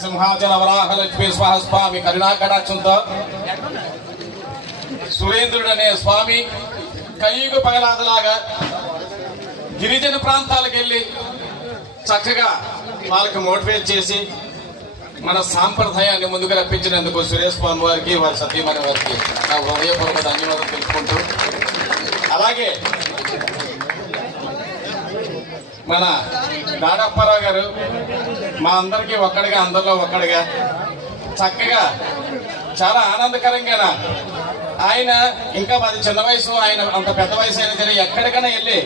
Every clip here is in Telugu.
సింహాచల వరాహ లక్ష్మీ స్వామి కరుణాకటాక్షంతో సురేంద్రుడు అనే స్వామి కలియుగ పగలాదలాగా గిరిజన ప్రాంతాలకు వెళ్ళి చక్కగా వాళ్ళకి మోటివేట్ చేసి మన సాంప్రదాయాన్ని ముందుకు రప్పించినందుకు సురేష్ స్వామి వారికి వారి సతీమణి వారికి నా హృదయపూర్వక ధన్యవాదాలు తెలుసుకుంటూ అలాగే మన దాడప్పారావు గారు మా అందరికీ ఒక్కడిగా అందరిలో ఒక్కడిగా చక్కగా చాలా ఆనందకరంగా ఆయన ఇంకా మాది చిన్న వయసు ఆయన అంత పెద్ద వయసు అయినా సరే ఎక్కడికైనా వెళ్ళి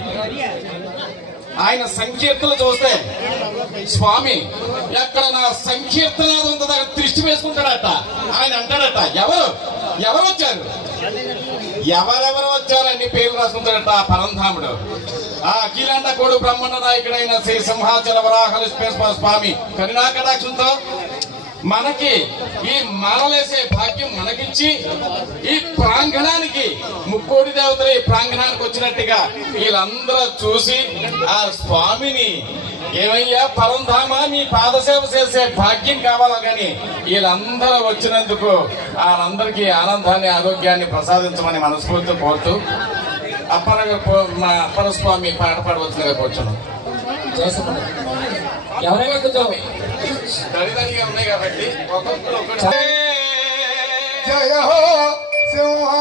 ఆయన సంకీర్తనలు చూస్తే స్వామి ఎక్కడ నా సంకీర్తన ఉందో దగ్గర దృష్టి వేసుకుంటాడట. ఆయన అంటాడట ఎవరు? ఎవరు వచ్చారు? ఎవరెవరు వచ్చారని పేర్లు రాసుకుంటాడట ఆ పరంధాముడు. ఆ అఖిలాండ కోడు బ్రహ్మణ నాయకుడైన శ్రీ సింహాచల వరాహల స్వామి కరుణాకటాక్షంతో మనకి ఈ మాలలేసే భాగ్యం మనకిచ్చి ఈ ప్రాంగణానికి ముక్కోడి దేవతలు ఈ ప్రాంగణానికి వచ్చినట్టుగా వీళ్ళందరూ చూసి ఆ స్వామిని ఏమయ్యా పరంధామా నీ పాదసేవ చేసే భాగ్యం కావాలా కానీ వీళ్ళందరూ వచ్చినందుకు వాళ్ళందరికీ ఆనందాన్ని ఆరోగ్యాన్ని ప్రసాదించమని మనస్ఫూర్తి కోరుతూ అప్పర మా అప్పర స్వామి పాట పాడవచ్చుగా కూర్చున్నాం ఎవరైనా కొంచెం దరిదరిగా ఉన్నాయి కాబట్టి ఒక్కొక్కరు ఒక్కటి జయ హో సింహాద్రివాస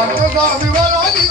Antes de mi balón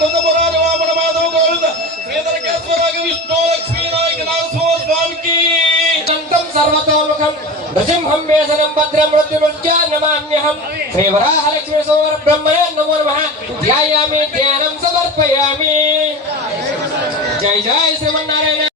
ಗಂಗಮುರಾರಿ Vamana Madhava Govinda Shridhara ಕೇಶ್ವರಾಗಿ Vishnu ಲಕ್ಷ್ಮೀನಾಯಕನಾಥ ಸ್ವಾಮಿಗೆ ಸಂತಂ ಸರ್ವತೋಮುಖಂ ನೃಸಿಂಹಂ ವೇಸನಂ ಭದ್ರಂ ಮೃತ್ಯುಮೃತ್ಯ ನಮಾಮ್ಯಹಂ ಶ್ರೀವರಾಹ ಲಕ್ಷ್ಮೀ ಸೋಮರ ಬ್ರಹ್ಮಣ ನಮೋ ನಮಃ ಧ್ಯಾಯಾಮಿ ಧ್ಯಾನಂ ಸಮರ್ಪಯಾಮಿ ಜಯ ಜಯ ಶ್ರೀಮನ್ನಾರಾಯಣ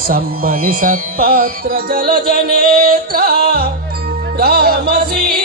సమ్మని సత్పాత్ర జలజనేత్ర రామ శ్రీరామ